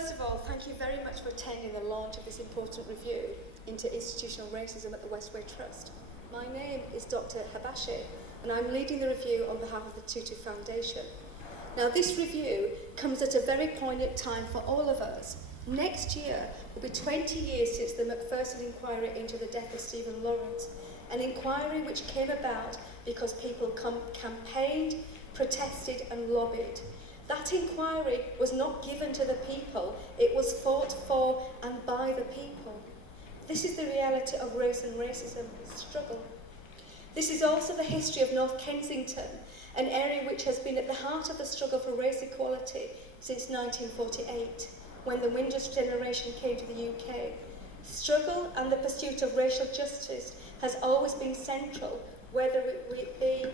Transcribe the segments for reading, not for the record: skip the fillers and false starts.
First of all, thank you very much for attending the launch of this important review into institutional racism at the Westway Trust. My name is Dr. Habashi, and I'm leading the review on behalf of the Tutu Foundation. Now, this review comes at a very poignant time for all of us. Next year will be 20 years since the Macpherson inquiry into the death of Stephen Lawrence, an inquiry which came about because people campaigned, protested and lobbied. That inquiry was not given to the people, it was fought for and by the people. This is the reality of race and racism struggle. This is also the history of North Kensington, an area which has been at the heart of the struggle for race equality since 1948, when the Windrush generation came to the UK. Struggle and the pursuit of racial justice has always been central, whether it be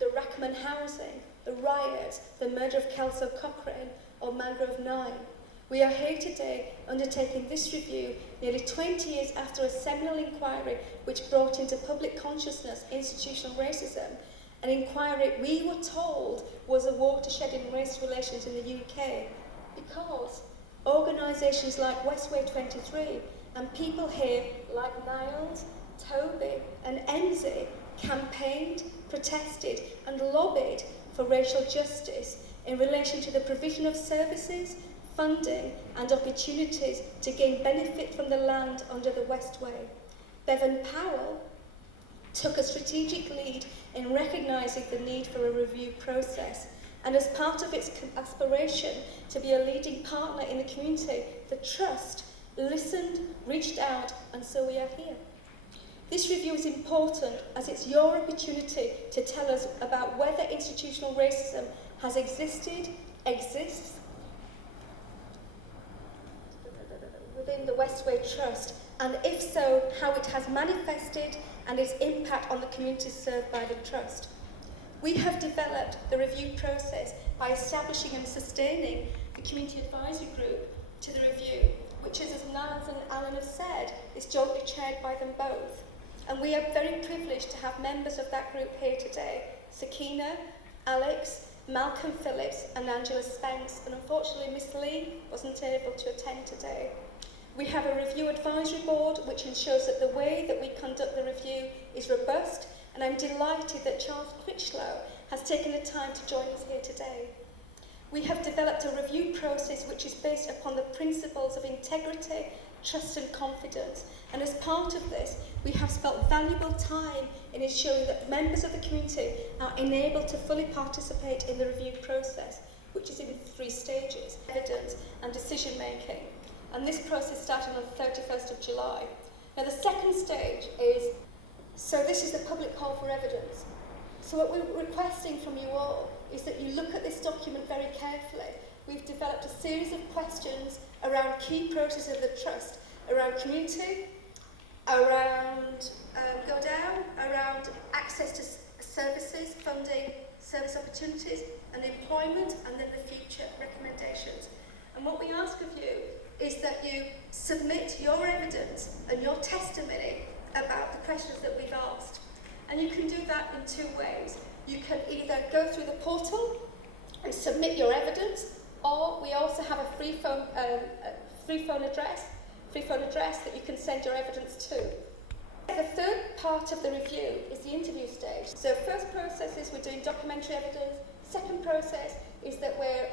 the Rachman housing, the riots, the murder of Kelso Cochrane, or Mangrove 9. We are here today undertaking this review nearly 20 years after a seminal inquiry which brought into public consciousness institutional racism, an inquiry we were told was a watershed in race relations in the UK, because organisations like Westway 23 and people here like Niles, Toby and Enzi campaigned, protested and lobbied for racial justice in relation to the provision of services, funding and opportunities to gain benefit from the land under the Westway. Bevan Powell took a strategic lead in recognising the need for a review process, and as part of its aspiration to be a leading partner in the community, the Trust listened, reached out, and so we are here. This review is important as it's your opportunity to tell us about whether institutional racism has existed, exists within the Westway Trust, and if so, how it has manifested and its impact on the communities served by the Trust. We have developed the review process by establishing and sustaining the Community Advisory Group to the review, which is, as Niles and Alan have said, is jointly chaired by them both. And we are very privileged to have members of that group here today: Sakina, Alex, Malcolm Phillips and Angela Spence, and unfortunately Miss Lee wasn't able to attend today. We have a review advisory board which ensures that the way that we conduct the review is robust, and I'm delighted that Charles Critchlow has taken the time to join us here today. We have developed a review process which is based upon the principles of integrity, trust and confidence, and as part of this we have spent valuable time in ensuring that members of the community are enabled to fully participate in the review process, which is in 3 stages: evidence and decision making, and this process started on the 31st of July. Now the second stage is, so this is the public call for evidence. So what we're requesting from you all is that you look at this document very carefully. We've developed a series of questions around key processes of the Trust, around community, around around access to services, funding, service opportunities, and employment, and then the future recommendations. And what we ask of you is that you submit your evidence and your testimony about the questions that we've asked. And you can do that in 2 ways. You can either go through the portal and submit your evidence, or we also have a free phone address that you can send your evidence to. The third part of the review is the interview stage. So first process is we're doing documentary evidence. Second process is that we're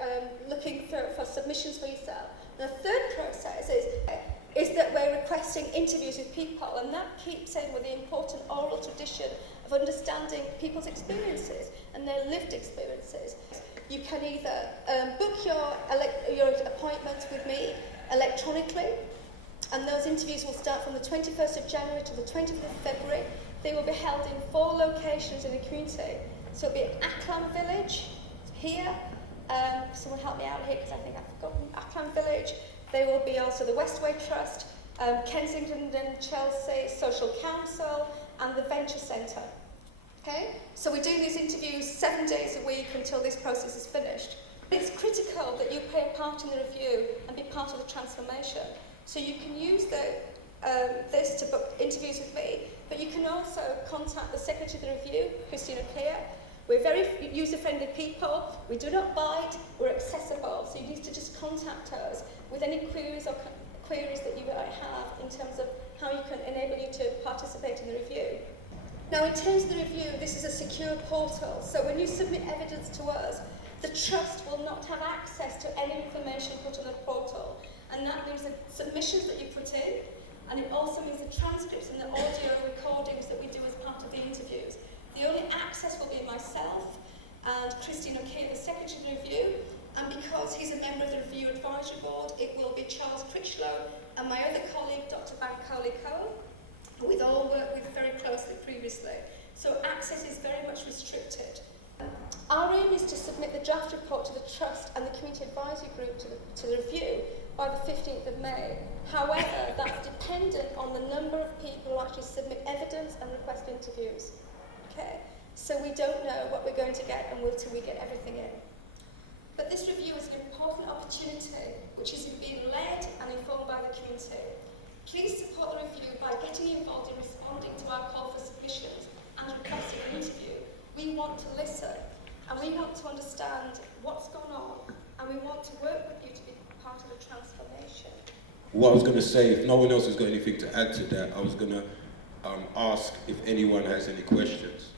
looking for submissions for yourself. The third process is that we're requesting interviews with people, and that keeps in with the important oral tradition of understanding people's experiences and their lived experiences. You can either book your appointments with me electronically, and those interviews will start from the 21st of January to the 20th of February. They will be held in 4 locations in the community. So it'll be at Acklam Village here. Someone help me out here because I think I've forgotten. Acklam Village. They will be also the Westway Trust, Kensington and Chelsea Social Council, and the Venture Centre. Okay? So we're doing these interviews 7 days a week until this process is finished. It's critical that you play a part in the review and be part of the transformation. So you can use this to book interviews with me, but you can also contact the Secretary of the Review, Christina Clear, We're very user-friendly people. We do not bite. We're accessible. So you need to just contact us with any queries or queries that you might have in terms of how you can enable you to participate in the review. Now, in terms of the review, this is a secure portal. So when you submit evidence to us, the trust will not have access to any information put on the portal. And that means the submissions that you put in, and it also means the transcripts and the audio recordings that we do as part of the interviews. The only access will be myself and Christine O'Keefe, the Secretary of the Review, and because he's a member of the Review Advisory Board, it will be Charles Critchlow and my other colleague, Dr. Bankole Cohen, who we've all worked with very closely previously. So access is very much restricted. Our aim is to submit the draft report to the Trust and the Community Advisory Group to the review by the 15th of May. However, that's dependent on the number of people who actually submit evidence and request interviews. Okay? So we don't know what we're going to get until we get everything in. But this review is an important opportunity which is being led and informed by the community. Please support the review by getting involved in responding to our call for submissions and requesting an interview. We want to listen and we want to understand what's gone on and we want to work with you to be part of the transformation. What I was going to say, if no one else has got anything to add to that, I was going to ask if anyone has any questions,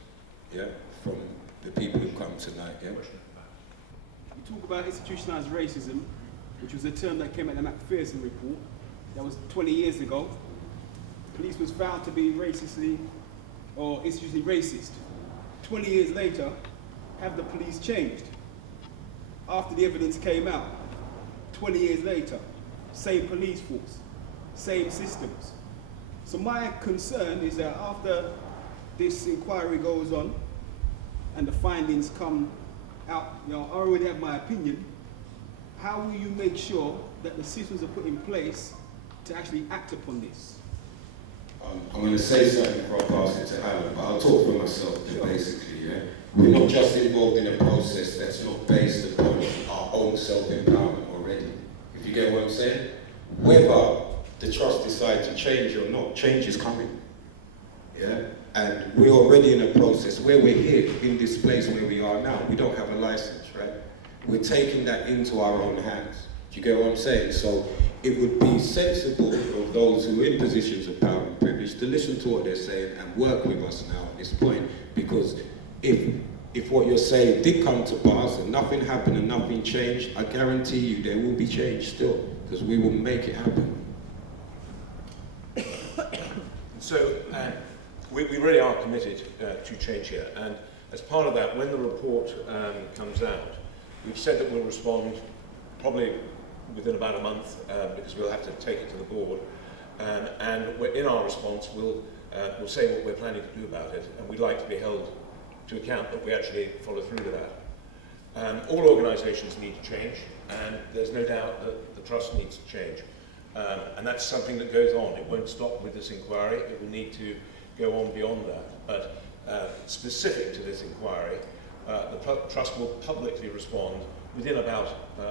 yeah, from the people who come tonight, yeah? You talk about institutionalized racism, which was a term that came out in the McPherson report. That was 20 years ago. Police was found to be racistly or institutionally racist. 20 years later, have the police changed? After the evidence came out, 20 years later, same police force, same systems. So my concern is that after this inquiry goes on and the findings come out, I already have my opinion, how will you make sure that the systems are put in place to actually act upon this? I'm going to say something before I pass it to Alan, but I'll talk for myself, basically, yeah? We're not just involved in a process that's not based upon our own self-empowerment already. If you get what I'm saying? Whether the trust decide to change or not, change is coming, yeah? And we're already in a process where we're here, in this place where we are now. We don't have a license, right? We're taking that into our own hands. Do you get what I'm saying? So it would be sensible of those who are in positions of power and privilege to listen to what they're saying and work with us now at this point. Because if what you're saying did come to pass and nothing happened and nothing changed, I guarantee you there will be change still, because we will make it happen. So we really are committed to change here, and as part of that, when the report comes out, we've said that we'll respond probably within about a month, because we'll have to take it to the board, and in our response we'll say what we're planning to do about it, and we'd like to be held to account that we actually follow through with that. All organisations need to change, and there's no doubt that the trust needs to change, and that's something that goes on. It won't stop with this inquiry, it will need to go on beyond that, but specific to this inquiry, the trust will publicly respond within about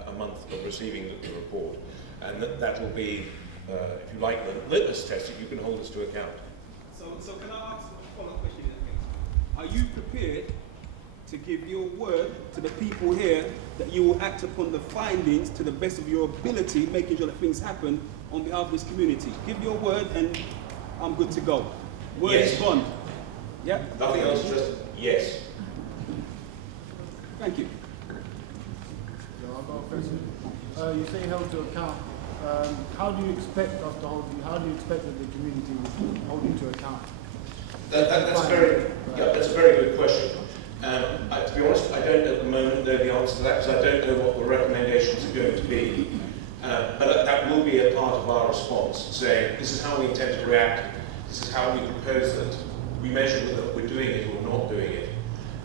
a month of receiving the report, and that will be, if you like, the litmus test that you can hold us to account. So can I ask a follow-up question? Are you prepared to give your word to the people here that you will act upon the findings to the best of your ability, making sure that things happen on behalf of this community? Give your word and I'm good to go. Word is bond. Yeah? Nothing else, just yes. Thank you. I've got a question. You say held to account. How do you expect us to hold you? How do you expect that the community will hold you to account? That's a very good question. To be honest, I don't at the moment know the answer to that, because I don't know what the recommendations are going to be. But that will be a part of our response, saying this is how we intend to react, this is how we propose that we measure whether we're doing it or not doing it.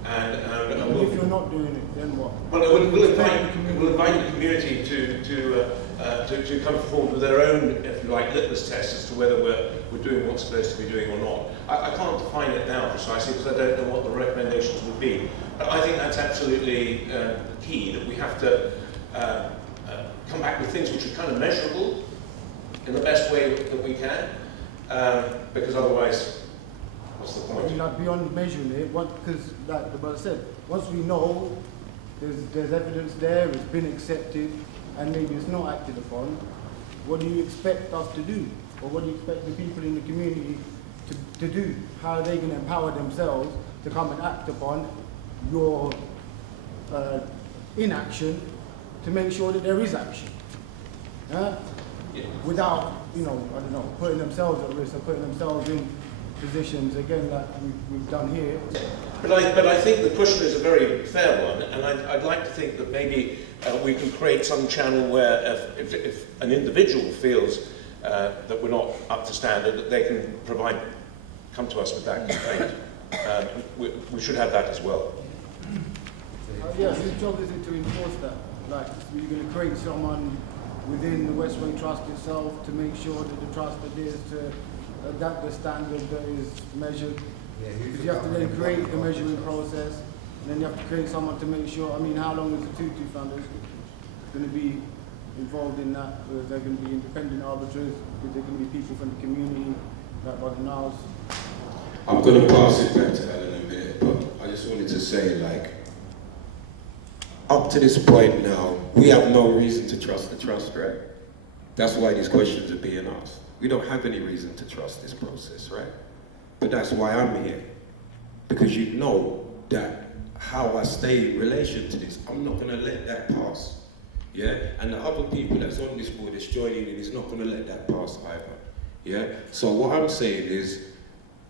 And if you're not doing it, then what? Well, we'll invite the community to come forward with their own, if you like, litmus test as to whether we're doing what's supposed to be doing or not. I can't define it now precisely because I don't know what the recommendations would be. But I think that's absolutely key, that we have to come back with things which are kind of measurable in the best way that we can, because otherwise What's the I point? mean, like beyond measuring it, because like the brother said, once we know there's evidence there, it's been accepted, and maybe it's not acted upon, what do you expect us to do? Or what do you expect the people in the community to do? How are they going to empower themselves to come and act upon your inaction to make sure that there is action? Yeah? Without, I don't know, putting themselves at risk or putting themselves in positions, again, like we've done here. But I think the question is a very fair one, and I'd like to think that maybe we can create some channel where if an individual feels that we're not up to standard, that they can come to us with that complaint. We should have that as well. Yeah, whose job is it to enforce that? Like, you're going to create someone within the Westway Trust itself to make sure that the trust adheres to adapt the standard that is measured. Because you have to then create the measuring process, and then you have to create someone to make sure. I mean, how long is the Tutu Foundation going to be involved in that? Is there going to be independent arbiters? Is there going to be people from the community, like by the Niles? I'm going to pass it back to Ellen in a minute, but I just wanted to say, up to this point now, we have no reason to trust the trust, right? That's why these questions are being asked. We don't have any reason to trust this process, right? But that's why I'm here. Because you know that how I stay in relation to this, I'm not going to let that pass. Yeah? And the other people that's on this board that's joining in is not going to let that pass either. Yeah? So what I'm saying is,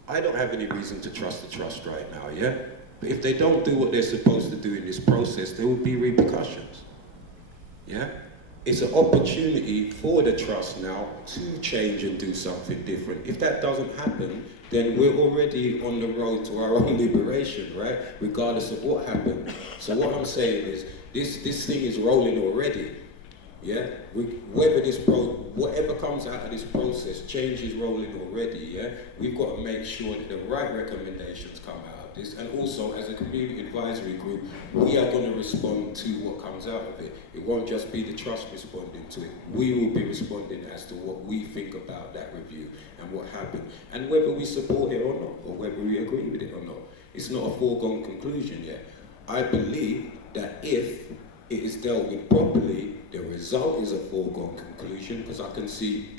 I don't have any reason to trust the trust right now, yeah? But if they don't do what they're supposed to do in this process, there will be repercussions. Yeah? It's an opportunity for the trust now to change and do something different. If that doesn't happen, then we're already on the road to our own liberation, right? Regardless of what happened. So what I'm saying is, this thing is rolling already. Yeah? Whatever comes out of this process, change is rolling already, yeah? We've got to make sure that the right recommendations come out of this, and also as a community advisory group, we are going to respond to what comes out of it. It won't just be the trust responding to it. We will be responding as to what we think about that review and what happened, and whether we support it or not, or whether we agree with it or not. It's not a foregone conclusion yet. I believe that if it is dealt with properly, the result is a foregone conclusion, because I can see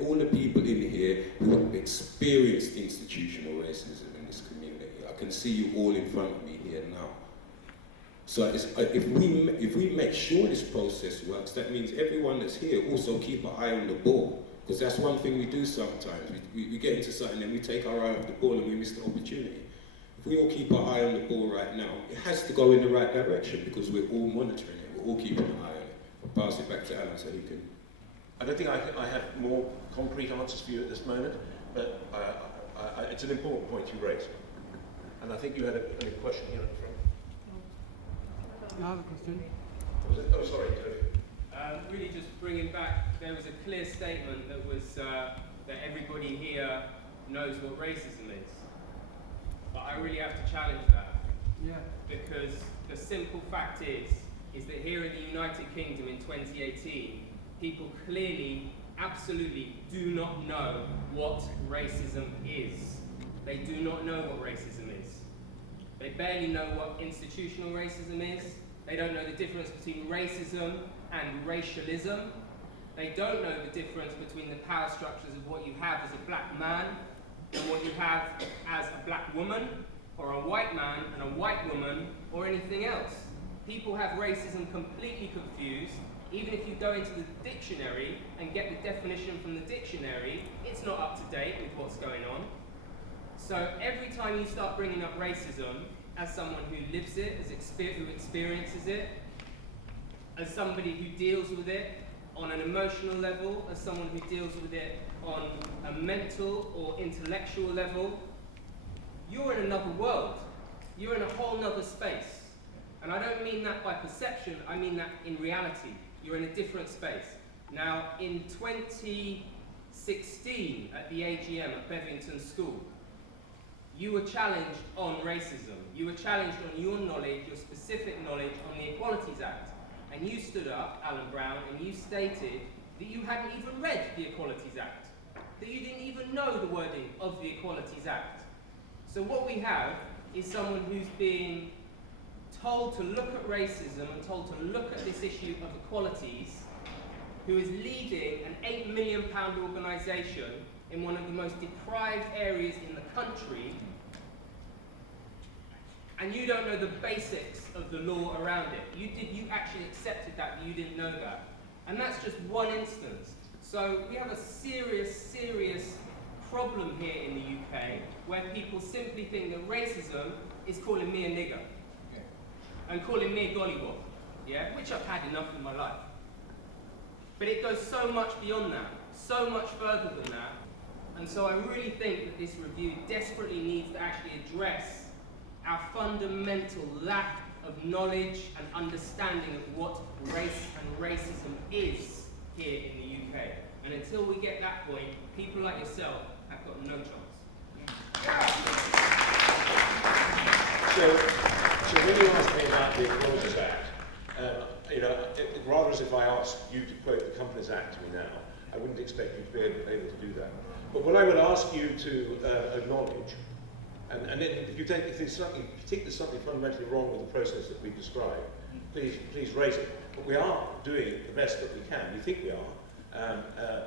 all the people in here who have experienced institutional racism in this community. I can see you all in front of me here now. So if we make sure this process works, that means everyone that's here also keep an eye on the ball, because that's one thing we do sometimes. We get into something and we take our eye off the ball and we miss the opportunity. If we all keep our eye on the ball right now, it has to go in the right direction, because we're all monitoring it, we're all keeping an eye on it. I'll pass it back to Alan so he can... I don't think I have more concrete answers for you at this moment, but it's an important point you raised. And I think you had a question here at the front. I have a question. Was it? Oh, sorry. Really just bringing back, there was a clear statement that was that everybody here knows what racism is. But I really have to challenge that. Yeah. Because the simple fact is that here in the United Kingdom in 2018, people clearly, absolutely do not know what racism is. They do not know what racism is. They barely know what institutional racism is. They don't know the difference between racism and racialism. They don't know the difference between the power structures of what you have as a black man and what you have as a black woman, or a white man and a white woman, or anything else. People have racism completely confused. Even if you go into the dictionary and get the definition from the dictionary, it's not up to date with what's going on. So every time you start bringing up racism as someone who lives it, who experiences it, as somebody who deals with it on an emotional level, as someone who deals with it on a mental or intellectual level, you're in another world. You're in a whole nother space. And I don't mean that by perception, I mean that in reality. You're in a different space. Now, in 2016, at the AGM at Bevington School, you were challenged on racism. You were challenged on your knowledge, your specific knowledge on the Equalities Act. And you stood up, Alan Brown, and you stated that you hadn't even read the Equalities Act, that you didn't even know the wording of the Equalities Act. So what we have is someone who's being told to look at racism and told to look at this issue of equalities, who is leading an £8 million organisation in one of the most deprived areas in the country, and you don't know the basics of the law around it. You actually accepted that, but you didn't know that. And that's just one instance. So we have a serious problem here in the UK where people simply think that racism is calling me a nigger and calling me a gollywog, yeah, which I've had enough in my life. But it goes so much beyond that, so much further than that. And so I really think that this review desperately needs to actually address our fundamental lack of knowledge and understanding of what race and racism is here in the UK. And until we get that point, people like yourself have got no chance. So when you asked me about the Equalities Act, rather as if I asked you to quote the Companies Act to me now, I wouldn't expect you to be able to do that. But what I would ask you to acknowledge, and if you think there's something fundamentally wrong with the process that we've described, please raise it. But we are doing the best that we can. We think we are.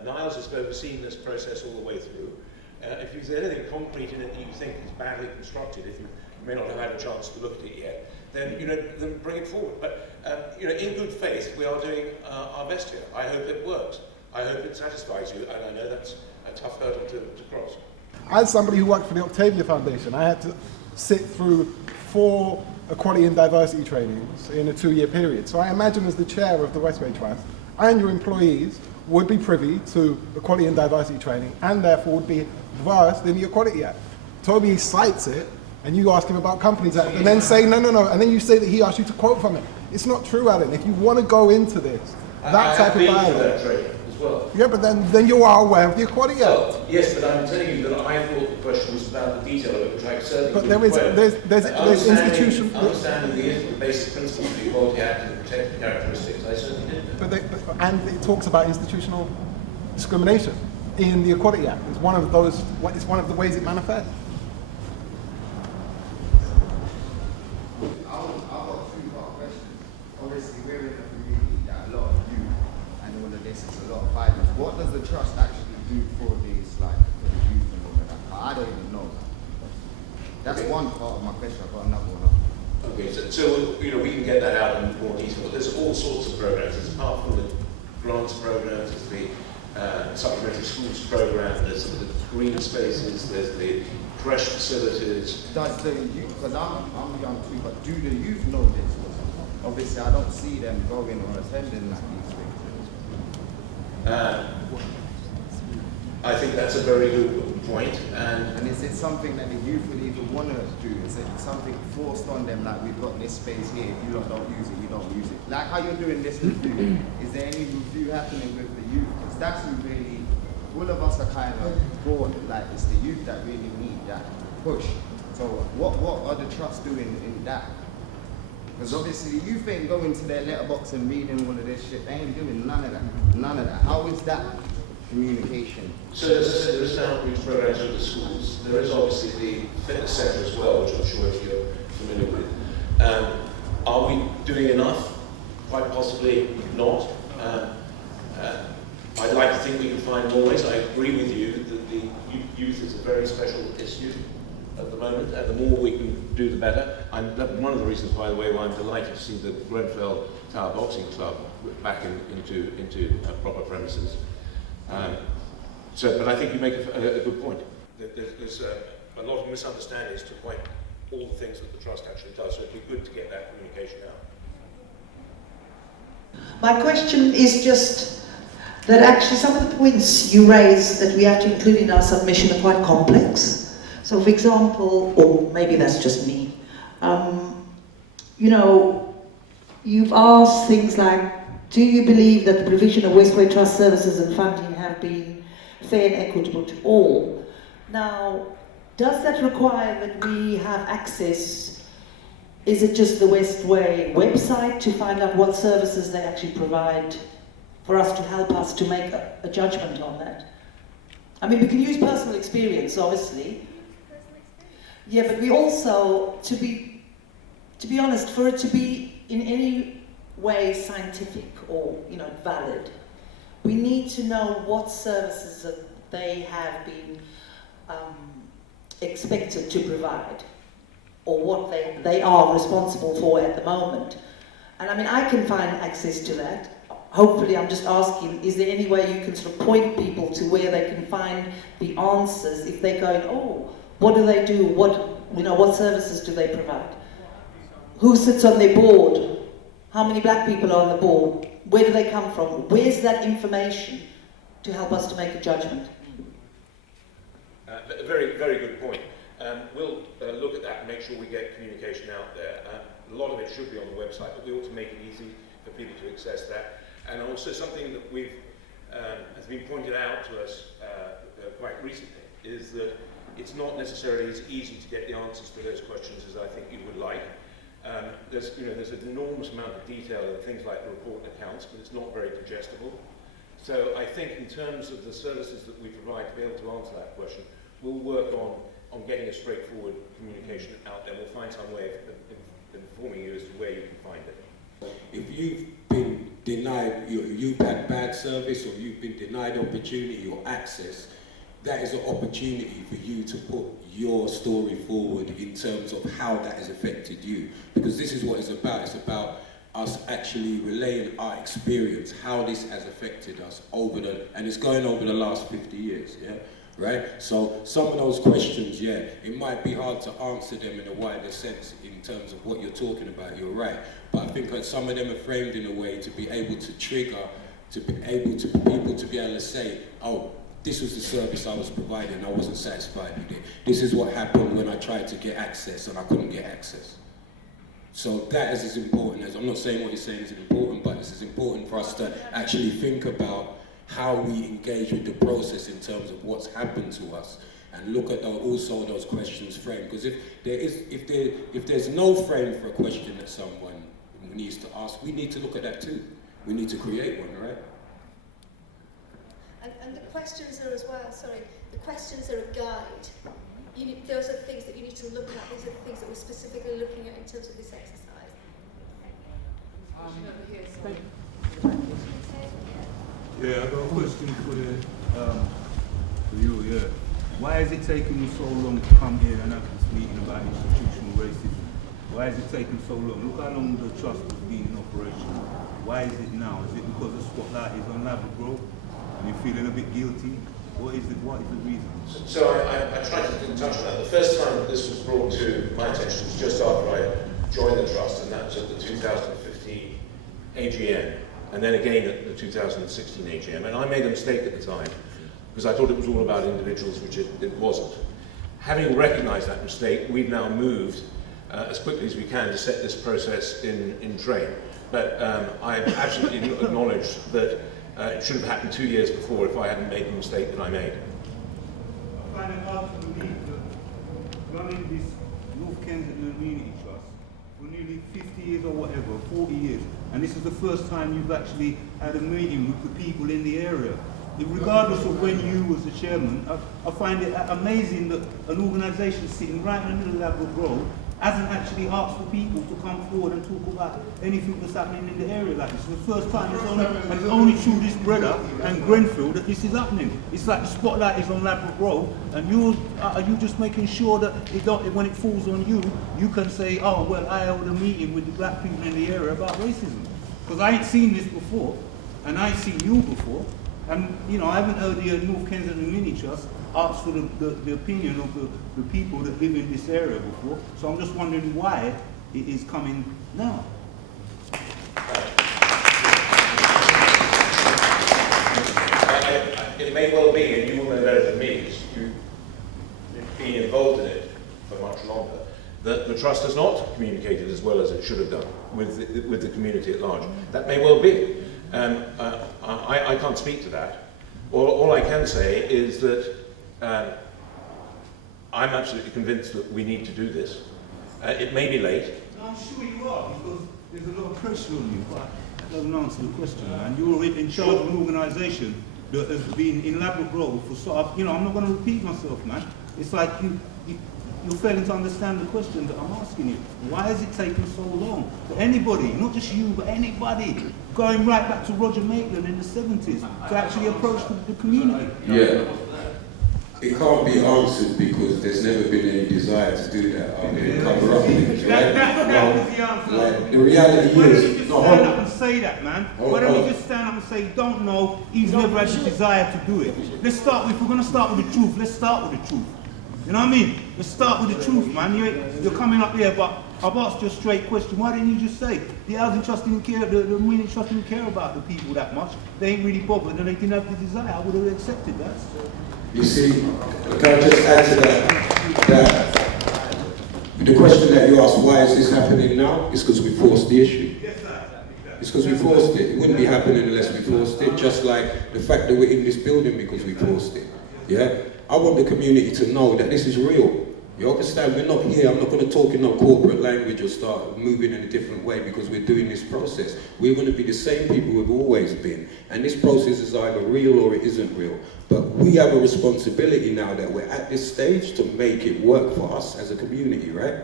Niles has overseen this process all the way through. If there's anything concrete in it that you think is badly constructed, if you may not have had a chance to look at it yet, then bring it forward. But in good faith, we are doing our best here. I hope it works. I hope it satisfies you, and I know that's a tough hurdle to cross. As somebody who worked for the Octavia Foundation, I had to sit through 4 equality and diversity trainings in a 2-year period. So I imagine as the chair of the Westway Trust, and your employees would be privy to equality and diversity training, and therefore would be versed in the Equality Act. Toby cites it, and you ask him about Companies Act, and then say, no, and then you say that he asked you to quote from it. It's not true, Alan. If you want to go into this, that type of dialogue. that training as well. Yeah, but then you are aware of the Equality Act. Well, yes, but I'm telling you that I thought the question was about the detail of it, which I certainly But there's institutional... Understanding the basic principles of the Equality Act and the protected characteristics, I certainly did. And it talks about institutional discrimination in the Equality Act. It's one of the ways it manifests. I've got 2-part questions. Obviously, we're in a community that a lot of youth and all of this is a lot of violence. What does the trust actually do for these, for the youth and all of that? I don't even know. That's one part of my question. I've got another one. Okay, so we can get that out in more detail. There's all sorts of programs. There's apart from the grants programs, there's the supplementary schools program, there's the green spaces, there's the crash facilities. Does the youth, because I'm young too, but do the youth know this? Obviously, I don't see them going or attending these things. I think that's a very good point. And is it something that the youth would even want to do? Is it something forced on them, like we've got this space here, if you don't use it, you don't use it? Like how you're doing this review, is there any review happening with the youth? Because that's who really, all of us are kind of bored, like it's the youth that really need that push. So what are the trusts doing in that? Because obviously the youth ain't going to their letterbox and reading all of this shit, they ain't doing none of that. How is that communication? So as I said, there is an outreach program through the schools. There is obviously the fitness centre as well, which I'm sure you're familiar with. Are we doing enough? Quite possibly not. I'd like to think we can find more ways. I agree with you that the youth is a very special issue at the moment, and the more we can do, the better. One of the reasons, by the way, why I'm delighted to see the Grenfell Tower Boxing Club back into proper premises. But I think you make a good point. There's a lot of misunderstandings to point all the things that the Trust actually does, so it'd be good to get that communication out. My question is just that actually some of the points you raise that we have to include in our submission are quite complex. So for example, or maybe that's just me, you've asked things like, do you believe that the provision of Westway Trust services and funding have been fair and equitable to all? Now, does that require that we have access? Is it just the Westway website to find out what services they actually provide for us to help us to make a judgment on that? I mean, we can use personal experience, obviously. Yeah, but we also, to be honest, for it to be in any way scientific or, you know, valid, we need to know what services that they have been expected to provide, or what they are responsible for at the moment. And I mean, I can find access to that. Hopefully, I'm just asking, is there any way you can sort of point people to where they can find the answers if they're going, oh, what do they do? What services do they provide? Who sits on their board? How many black people are on the board? Where do they come from? Where's that information to help us to make a judgment? Very, very good point. We'll look at that and make sure we get communication out there. A lot of it should be on the website, but we ought to make it easy for people to access that. And also something that has been pointed out to us quite recently is that it's not necessarily as easy to get the answers to those questions as I think you would like. There's an enormous amount of detail in things like the report and accounts, but it's not very digestible. So I think in terms of the services that we provide to be able to answer that question, we'll work on getting a straightforward communication out there. We'll find some way of informing you as to where you can find it. If you've been denied, you've had bad service, or you've been denied opportunity or access, that is an opportunity for you to put your story forward in terms of how that has affected you. Because this is what it's about. It's about us actually relaying our experience, how this has affected us and it's going over the last 50 years, yeah? Right? So some of those questions, yeah, it might be hard to answer them in a wider sense in terms of what you're talking about, you're right. But I think that some of them are framed in a way to be able to trigger, to be able to people to be able to say, oh, this was the service I was providing, I wasn't satisfied with it. This is what happened when I tried to get access and I couldn't get access. So that is as important as, I'm not saying what you're saying isn't important, but it's as important for us to actually think about how we engage with the process in terms of what's happened to us, and look at also those questions framed. Because if there's no frame for a question that someone needs to ask, we need to look at that too. We need to create one, right? And the questions are as well, the questions are a guide. Those are things that you need to look at. These are the things that we're specifically looking at in terms of this exercise. Yeah, I got a question for you. Yeah, why is it taking you so long to come here and have this meeting about institutional racism? Why is it taking so long? Look how long the trust has been in operation. Why is it now? Is it because the spotlight is on Labrador and you're feeling a bit guilty? What is the reason? So I tried to touch on that. The first time that this was brought to my attention was just after I joined the trust, and that was at the 2015 AGM, and then again at the 2016 AGM. And I made a mistake at the time, because I thought it was all about individuals, which it wasn't. Having recognised that mistake, we've now moved as quickly as we can to set this process in train. But I absolutely acknowledge that it should have happened 2 years before if I hadn't made the mistake that I made. I find it hard to believe that running this North Kensington Community Trust for nearly 50 years or whatever, 40 years, and this is the first time you've actually had a meeting with the people in the area. Regardless of when you was the chairman, I find it amazing that an organisation sitting right in the middle of Labrador Grove hasn't actually asked for people to come forward and talk about anything that's happening in the area like this. It's the first time, it's only through this brother and Grenfell that this is happening. It's like the spotlight is on Labrador Grove, and are you just making sure that when it falls on you, you can say, oh, well, I held a meeting with the black people in the area about racism. Because I ain't seen this before, and I ain't seen you before, and I haven't heard the North Kensington Mini Trust ask for the opinion of the people that live in this area before. So I'm just wondering why it is coming now. It may well be, and you will know better than me, because you've been involved in it for much longer, that the trust has not communicated as well as it should have done with the community at large. That may well be. I can't speak to that. All I can say is that I'm absolutely convinced that we need to do this. It may be late. No, I'm sure you are, because there's a lot of pressure on you, but that doesn't answer the question. And you're in charge of an organisation that has been in Labrador Grove for I'm not going to repeat myself, man. It's like you're failing to understand the questions that I'm asking you. Why has it taken so long for anybody, not just you, but anybody, going right back to Roger Maitland in the 70s, to actually approach the community? Yeah. It can't be answered because there's never been any desire to do that. I mean, cover up things, right? That was the answer. Like, the reality Why don't you is, just stand up and say that, man? Why don't you just stand up and say, don't know, he's never had the desire to do it? Let's start with, if we're going to start with the truth, let's start with the truth. You know what I mean? Let's start with the truth, man. You're coming up here, but I've asked you a straight question. Why didn't you just say the housing trust didn't care, the Community Trust didn't care about the people that much? They ain't really bothered and they didn't have the desire. I would have accepted that. you see, can I just add to that the question that you asked, why is this happening now? It's because we forced the issue. It's because we forced it. It wouldn't be happening unless we forced it, just like the fact that we're in this building because we forced it. Yeah? I want the community to know that this is real. You understand? We're not here, I'm not going to talk in no corporate language or start moving in a different way because we're doing this process. We're going to be the same people we've always been. And this process is either real or it isn't real. But we have a responsibility now that we're at this stage to make it work for us as a community, right?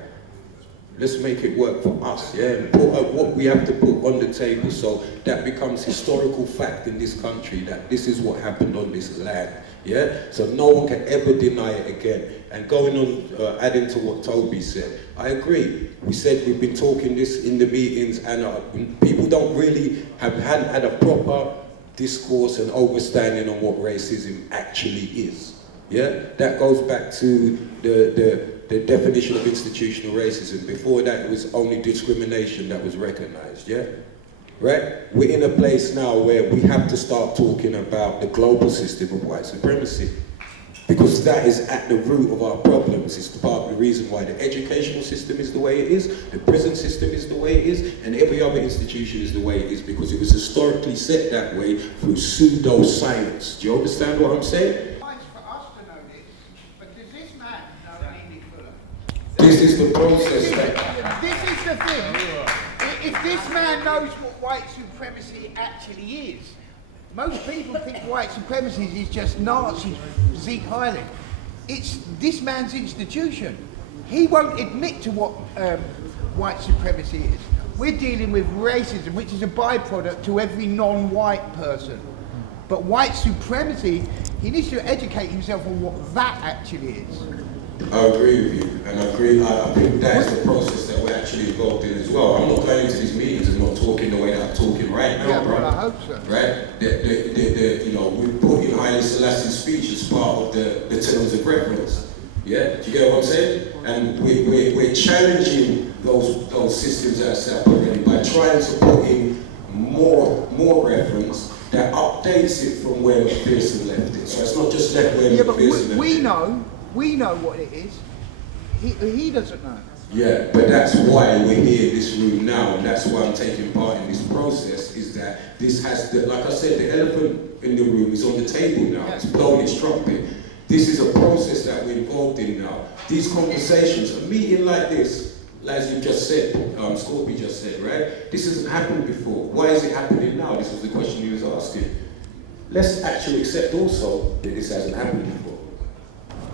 Let's make it work for us, yeah? And put up what we have to put on the table so that becomes historical fact in this country, that this is what happened on this land, yeah? So no one can ever deny it again. And going on, adding to what Toby said, I agree. We said we've been talking this in the meetings and people don't really hadn't had a proper discourse and understanding on what racism actually is, yeah? That goes back to the definition of institutional racism. Before that, it was only discrimination that was recognized, yeah? Right? We're in a place now where we have to start talking about the global system of white supremacy. Because that is at the root of our problems. It's part of the reason why the educational system is the way it is, the prison system is the way it is, and every other institution is the way it is, because it was historically set that way through pseudo-science. Do you understand what I'm saying? This is the process. This is the thing. If this man knows what white supremacy actually is, most people think white supremacy is just Nazi Zeke Highland. It's this man's institution. He won't admit to what white supremacy is. We're dealing with racism, which is a byproduct to every non-white person. But white supremacy, he needs to educate himself on what that actually is. I agree with you, and I think that is the process that we're actually involved in as well. I'm not going to these meetings and not talking the way that I'm talking right now, yeah, bro. well, I hope so. Right? You know, we put in Haile Selassie's speech as part of the terms of reference. Yeah? Do you get what I'm saying? And we're challenging those systems that are set up already by trying to put in more reference that updates it from where McPherson left it. So it's not just left where McPherson left it. We know what it is. He doesn't know. Yeah, but that's why we're here in this room now, and that's why I'm taking part in this process, is that this has, like I said, the elephant in the room is on the table now. It's blowing its trumpet. This is a process that we're involved in now. These conversations, a meeting like this, as you just said, Scorpy just said, right? This hasn't happened before. Why is it happening now? This was the question he was asking. Let's actually accept also that this hasn't happened before.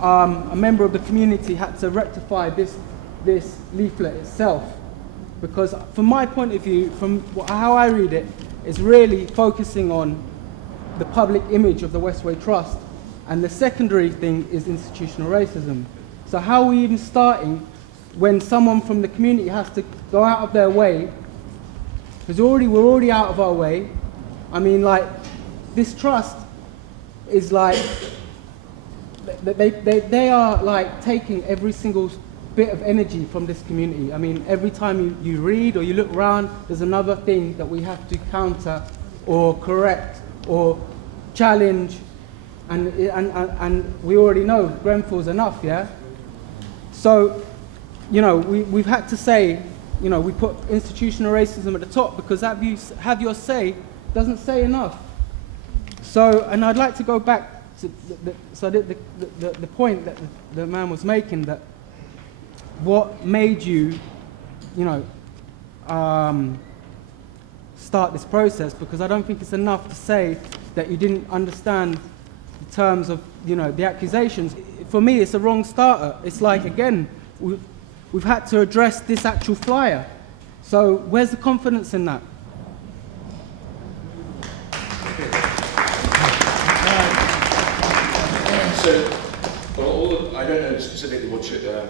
A member of the community had to rectify this leaflet itself, because from my point of view, from how I read it, it's really focusing on the public image of the Westway Trust, and the secondary thing is institutional racism. So how are we even starting when someone from the community has to go out of their way, because we're already out of our way. I mean, like, this trust is like, they are like taking every single bit of energy from this community. I mean, every time you read or you look around, there's another thing that we have to counter or correct or challenge, and we already know Grenfell's enough, yeah? So, you know, we've had to say, you know, we put institutional racism at the top because have your say doesn't say enough. So, and I'd like to go back to the point that the man was making, that what made you, you know, start this process, because I don't think it's enough to say that you didn't understand the terms of, you know, the accusations. For me, it's a wrong starter. It's like, again, we've had to address this actual flyer. So where's the confidence in that? So, I don't know specifically what the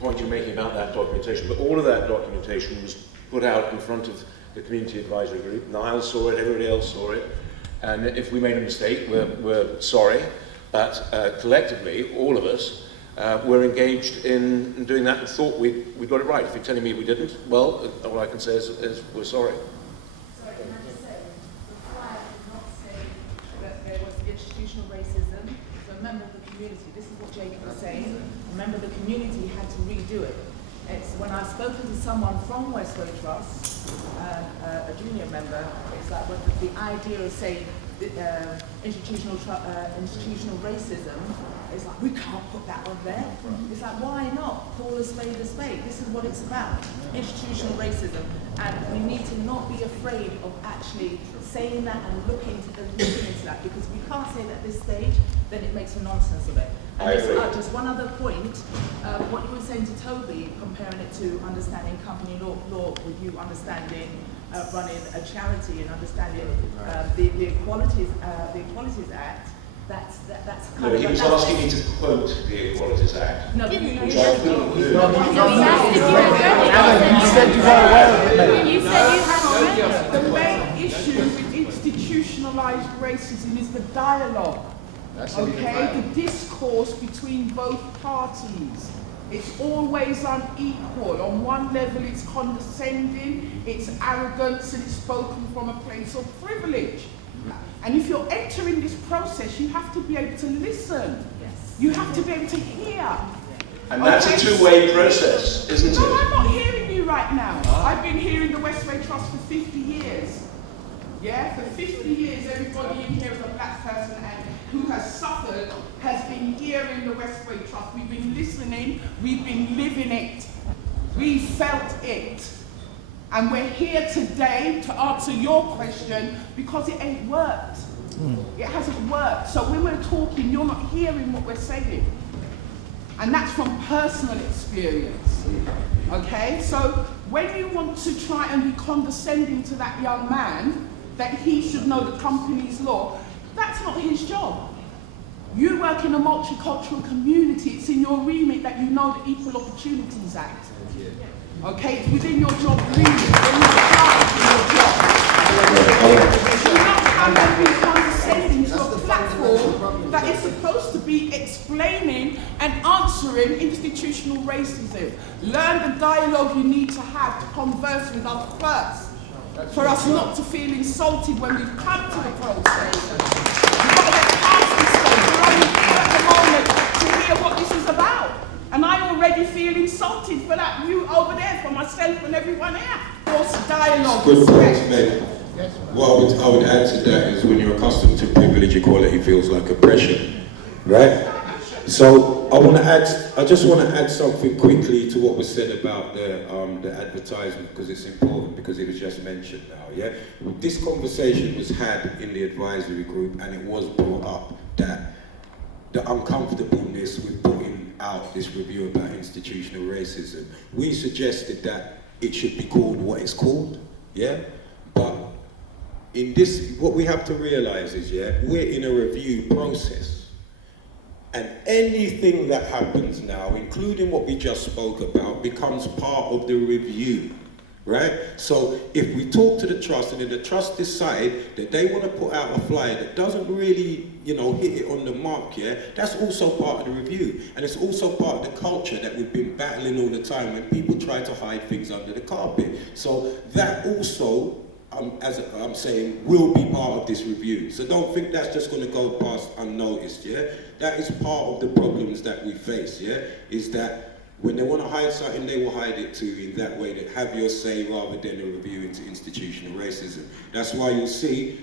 point you're making about that documentation, but all of that documentation was put out in front of the Community Advisory Group. Niall saw it, everybody else saw it, and if we made a mistake, we're sorry, but collectively, all of us, were engaged in doing that and thought we got it right. If you're telling me we didn't, well, all I can say is we're sorry. Sorry, can I just say, the flyer did not say that there was institutional racism. So a member of the community, this is what Jacob was saying, a member of the community had to redo it. It's when I've spoken to someone from Westway Trust, a junior member, it's like when the idea of saying institutional racism, it's like, we can't put that on there. It's like, why not? Call a spade a spade. This is what it's about, institutional racism. And we need to not be afraid of actually saying that and looking into that, because we can't say that at this stage, then it makes a nonsense of it. And just one other point, what you were saying to Toby, comparing it to understanding company law with you understanding running a charity and understanding the Equalities Act. That's kind of. He was asking me to quote the Equalities Act. No, which you I couldn't do. You said you were aware of it. You said you had. The main issue with institutionalized racism is the dialogue. Okay, the discourse between both parties. It's always unequal. On one level it's condescending, it's arrogance, and it's spoken from a place of privilege. And if you're entering this process, you have to be able to listen. Yes. You have to be able to hear. And that's a two-way process, isn't it? No, I'm not hearing you right now. I've been hearing the Westway Trust for 50 years. Yeah, for 50 years, everybody in here is a black person and who has suffered has been hearing the Westway Trust. We've been listening, we've been living it. We felt it. And we're here today to answer your question because it ain't worked. It hasn't worked. So when we're talking, you're not hearing what we're saying. And that's from personal experience. Okay? So when you want to try and be condescending to that young man, that he should know the company's law, that's not his job. You work in a multicultural community, it's in your remit that you know the Equal Opportunities Act. Okay, it's within your job remit, you're not charged in your job. You don't come and be condescending to a platform that is supposed to be explaining and answering institutional racism. Learn the dialogue you need to have to converse with us first. For us not to feel insulted when we've come to the process. We've got to get past this stage. We're only here at the moment to hear what this is about. And I already feel insulted for that view over there, for myself and everyone here. Forced dialogue. Good point, mate. What I would add to that is when you're accustomed to privilege, equality feels like oppression, right? So I just want to add something quickly to what was said about the advertisement, because it's important, because it was just mentioned now, yeah? This conversation was had in the advisory group, and it was brought up that the uncomfortableness with putting out this review about institutional racism. We suggested that it should be called what it's called, yeah? But in this, what we have to realize is, yeah, we're in a review process. And anything that happens now, including what we just spoke about, becomes part of the review, right? So if we talk to the trust and then the trust decide that they want to put out a flyer that doesn't really, hit it on the mark, yeah, that's also part of the review. And it's also part of the culture that we've been battling all the time when people try to hide things under the carpet. So that also, as I'm saying, will be part of this review. So don't think that's just going to go past unnoticed, yeah? That is part of the problems that we face, yeah? Is that when they want to hide something, they will hide it too in that way, that have your say rather than a review into institutional racism. That's why you'll see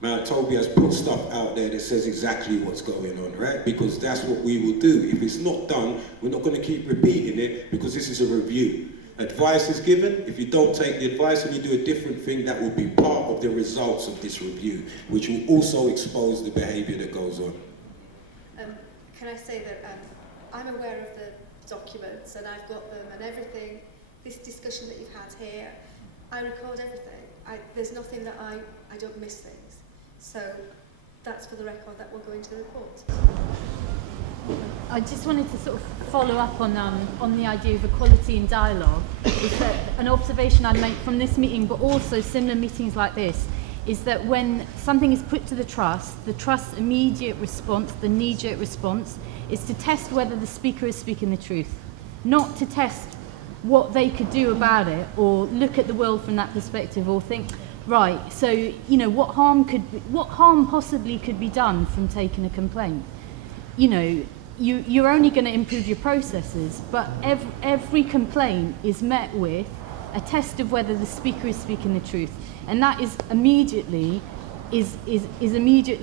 Mount Toby has put stuff out there that says exactly what's going on, right? Because that's what we will do. If it's not done, we're not going to keep repeating it because this is a review. Advice is given. If you don't take the advice and you do a different thing, that will be part of the results of this review, which will also expose the behaviour that goes on. Can I say that I'm aware of the documents, and I've got them and everything. This discussion that you've had here, I record everything. There's nothing that I don't miss things. So that's for the record, that will go into the report. I just wanted to sort of follow up on the idea of equality in dialogue. Is that an observation I'd make from this meeting, but also similar meetings like this, is that when something is put to the trust's immediate response, the knee-jerk response, is to test whether the speaker is speaking the truth, not to test what they could do about it, or look at the world from that perspective, or think, right, so you know, what harm possibly could be done from taking a complaint? You know, you're only going to improve your processes, but every complaint is met with a test of whether the speaker is speaking the truth, and that is immediately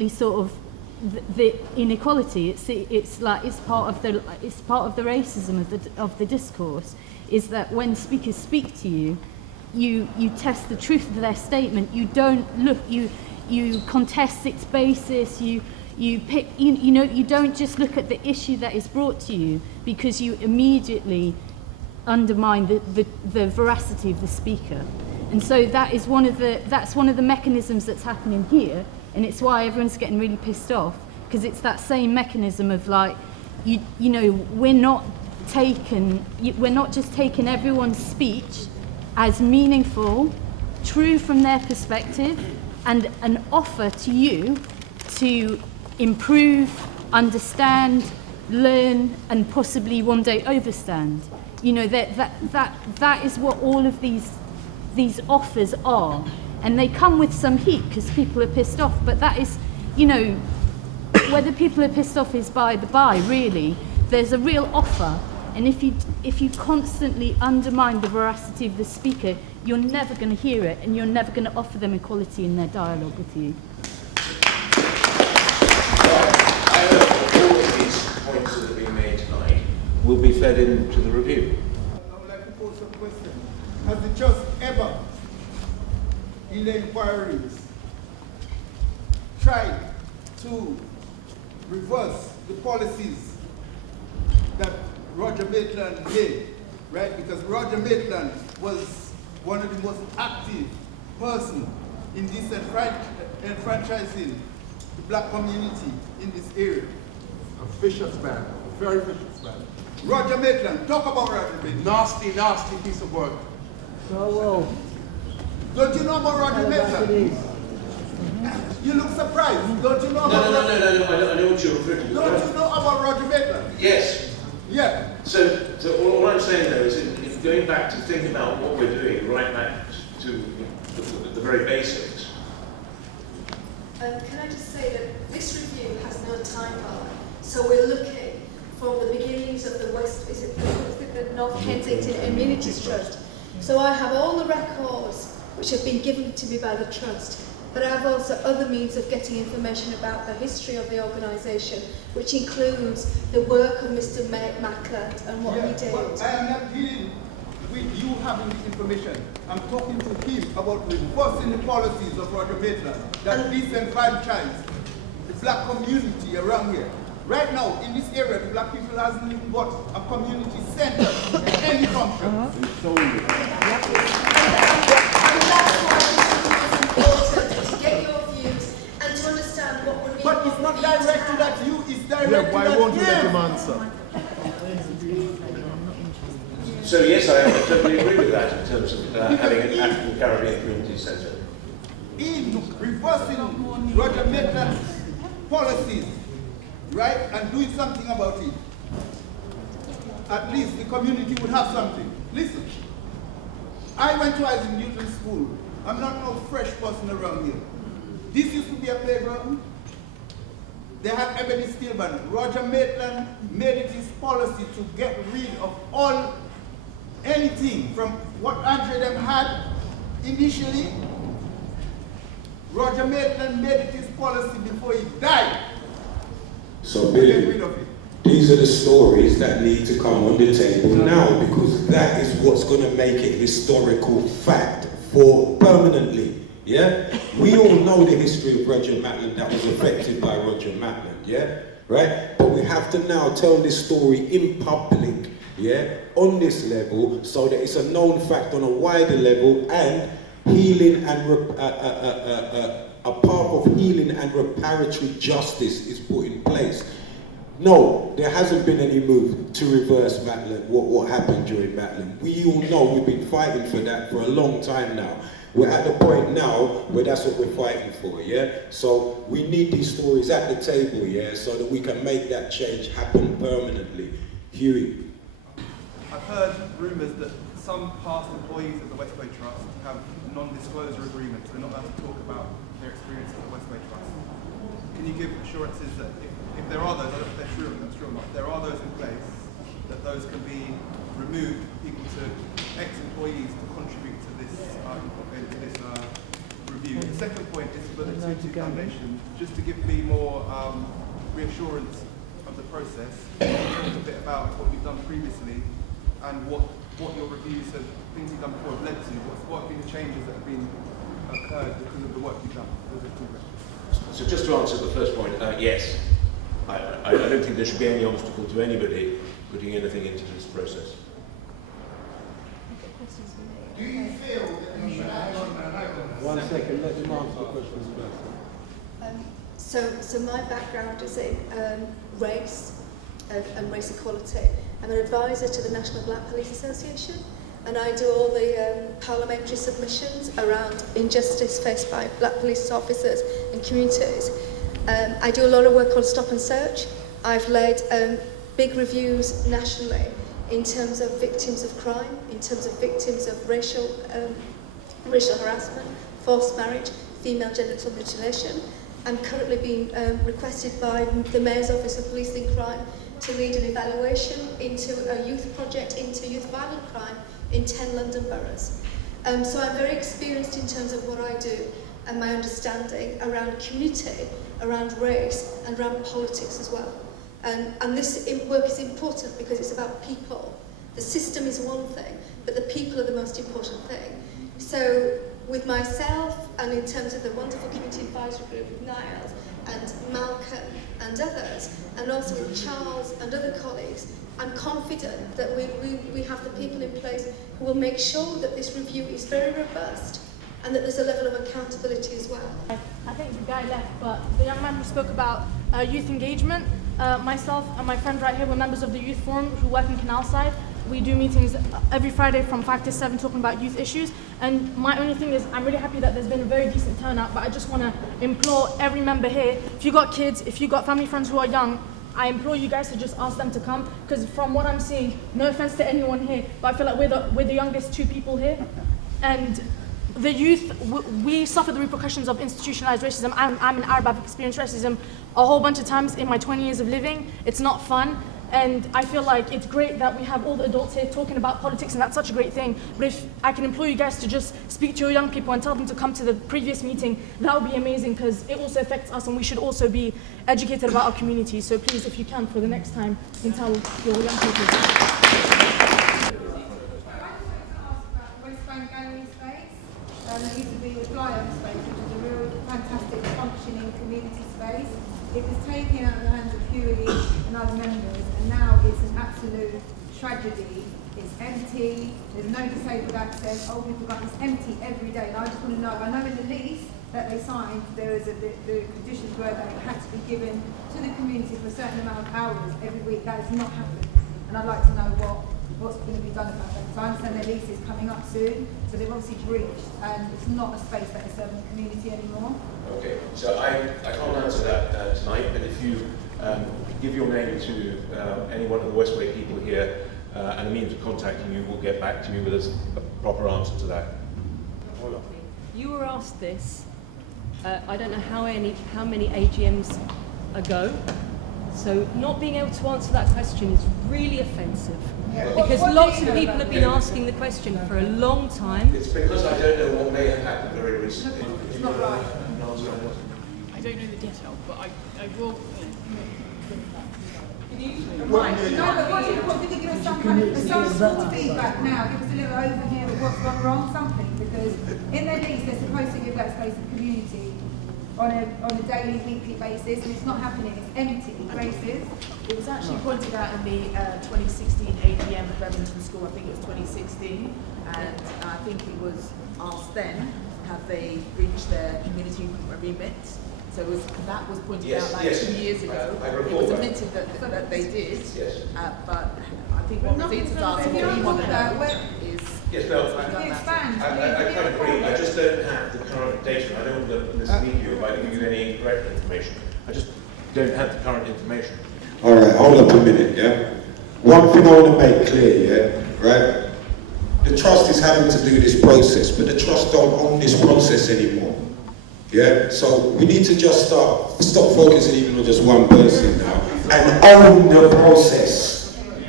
sort of the inequality. It's part of the racism of the discourse, is that when speakers speak to you, you test the truth of their statement. You don't look, you contest its basis. You pick, you know, you don't just look at the issue that is brought to you, because you immediately undermine the veracity of the speaker. And so that's one of the mechanisms that's happening here, and it's why everyone's getting really pissed off, because it's that same mechanism of like, you know, we're not just taking everyone's speech as meaningful, true from their perspective, and an offer to you to improve, understand, learn, and possibly one day overstand. You know, that is what all of these offers are, and they come with some heat because people are pissed off. But that is, you know, whether people are pissed off is by the by. Really, there's a real offer, and if you constantly undermine the veracity of the speaker, you're never going to hear it, and you're never going to offer them equality in their dialogue with you. I hope all of these points that have been made tonight will be fed into the review. I would like to pose some questions. Has the trust ever, in the inquiries, tried to reverse the policies that Roger Maitland made, right? Because Roger Maitland was one of the most active person in this enfranchising the black community in this area. A vicious man, a very vicious man. Roger Maitland, talk about Roger Maitland. Nasty, nasty piece of work. Oh, don't you know about Roger Maitland? You look surprised. Don't you know about No, I know what you're referring to. Don't you know about Roger Maitland? Yes. Yeah. So all I'm saying though is if going back to think about what we're doing, right back to the very basics. Can I just say that this review has no time bar, so we're looking from the beginnings of the North Kensington Amenities Trust. So I have all the records which have been given to me by the Trust, but I have also other means of getting information about the history of the organisation, which includes the work of Mr. Mackler and what he did. But I am not dealing with you having the information. I'm talking to him about reversing the policies of Roger Maitland that disenfranchise the black community around here. Right now, in this area, the black people hasn't even got a community centre in any function. And that's why it's important to get your views and to understand what would be. But it's not directed at you, it's directed why at won't you let him him. answer? So yes, I totally agree with that in terms of having an African Caribbean community centre. In reversing Roger Maitland's policies, right, and doing something about it, at least the community would have something. Listen, I went to Isaac Newton School. I'm not no fresh person around here. This used to be a playground. They had Ebony Stillman. Roger Maitland made it his policy to get rid of anything from what Andre them had initially. Roger Maitland made it his policy before he died. So Billy, these are the stories that need to come on the table now, because that is what's going to make it historical fact for permanently. Yeah, we all know the history of Roger Maitland that was affected by Roger Maitland. Yeah, right. But we have to now tell this story in public. yeah, on this level, so that it's a known fact on a wider level, and healing and a path of healing and reparatory justice is put in place. No, there hasn't been any move to reverse Acklam, what happened during Acklam. We all know we've been fighting for that for a long time now. We're at the point now where that's what we're fighting for, yeah? So we need these stories at the table, yeah, so that we can make that change happen permanently. Huey. I've heard rumours that some past employees of the Westway Trust have non-disclosure agreements. They're not allowed to talk about their experience at the Westway Trust. Can you give assurances that if there are those, I don't know if they're true or not, there are those in place, that those can be removed, people to ex-employees to contribute to this review. The second point is for the Tutu Foundation, just to give me more reassurance of the process, talk a bit about what you've done previously and what your reviews of things you've done before have led to. What have been the changes that have been occurred because of the work you've done? Those are two questions. So just to answer the first point, yes. I don't think there should be any obstacle to anybody putting anything into this process. Do you feel that you should actually... 1 second, let them answer the questions first. So my background is in race and race equality. I'm an advisor to the National Black Police Association, and I do all the parliamentary submissions around injustice faced by black police officers in communities. I do a lot of work on stop and search. I've led big reviews nationally in terms of victims of crime, in terms of victims of racial harassment, forced marriage, female genital mutilation. I'm currently being requested by the Mayor's Office of Policing Crime to lead an evaluation into a youth project into youth violent crime in 10 London boroughs. So I'm very experienced in terms of what I do and my understanding around community, around race, and around politics as well. And this work is important because it's about people. The system is one thing, but the people are the most important thing. So with myself, and in terms of the wonderful community advisory group with Niles and Malcolm and others, and also with Charles and other colleagues, I'm confident that we have the people in place who will make sure that this review is very robust and that there's a level of accountability as well. I think the guy left, but the young man who spoke about youth engagement, myself and my friend right here were members of the youth forum who work in Canalside. We do meetings every Friday from 5 to 7 talking about youth issues. And my only thing is, I'm really happy that there's been a very decent turnout, but I just want to implore every member here, if you got kids, if you got family friends who are young, I implore you guys to just ask them to come, because from what I'm seeing, no offense to anyone here, but I feel like we're the youngest two people here. And the youth, we suffer the repercussions of institutionalized racism. I'm an Arab, I've experienced racism a whole bunch of times in my 20 years of living. It's not fun. And I feel like it's great that we have all the adults here talking about politics, and that's such a great thing. But if I can implore you guys to just speak to your young people and tell them to come to the previous meeting, that would be amazing, because it also affects us and we should also be educated about our community. So please, if you can, for the next time, you can tell your young people. It used to be a fly-over space, which is a real fantastic functioning community space. It was taken out of the hands of Huey and other members, and now it's an absolute tragedy. It's empty, there's no disabled access, old people got it's empty every day. And I just want to know, I know in the lease that they signed, there is the conditions were that it had to be given to the community for a certain amount of hours every week. That has not happened. And I'd like to know what's going to be done about that. So I understand their lease is coming up soon, so they've obviously breached, and it's not a space that is serving the community anymore. Okay, so I can't answer that tonight, but if you give your name to any one of the Westway people here and a means of contacting you, we'll get back to you with a proper answer to that. You were asked this, I don't know how many AGMs ago, so not being able to answer that question is really offensive. Yeah. Because lots of people have been asking the question for a long time. It's because I don't know what may have happened very recently. It's not right. I don't know the detail, but I will. Right. No, but what did you give us some kind of small feedback now? Give us a little overview of what's gone wrong, something, because in their lease they're supposed to give that space of community on a daily, weekly basis, and it's not happening. It's empty places. It was actually pointed out in the 2016 AGM at Revington School. I think it was 2016, and I think it was asked then, have they reached their community remit? So that was pointed out like 2 years ago. It was admitted that they did, but I think what Rosita's asking, what we want to know is... Yes, no, I quite agree. I just don't have the current data. I don't want to mislead you by giving you any incorrect information. I just don't have the current information. All right, hold up a minute, yeah? One thing I want to make clear, yeah, right? The trust is having to do this process, but the trust don't own this process anymore. Yeah, so we need to just stop focusing even on just one person now and own the process.